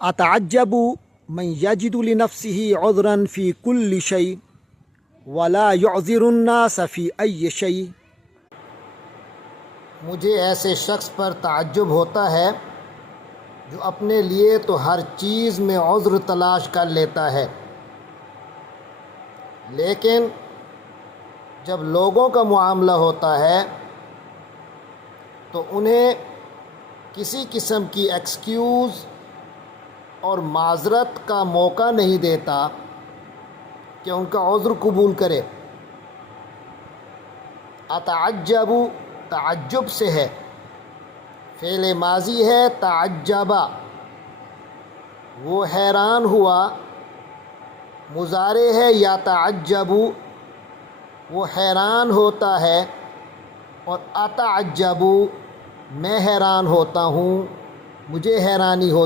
اتعجب من یجد لنفسه عذرا فی کل شیء ولا یعذر الناس فی ای شیء۔ مجھے ایسے شخص پر تعجب ہوتا ہے جو اپنے لیے تو ہر چیز میں عذر تلاش کر لیتا ہے، لیکن جب لوگوں کا معاملہ ہوتا ہے تو انہیں کسی قسم کی ایکسکیوز اور معذرت کا موقع نہیں دیتا کہ ان کا عذر قبول کرے۔ اتعجب تعجب سے ہے، فعل ماضی ہے تعجبا، وہ حیران ہوا، مضارع ہے یا تعجب، وہ حیران ہوتا ہے، اور اتعجب میں حیران ہوتا ہوں، مجھے حیرانی ہوتی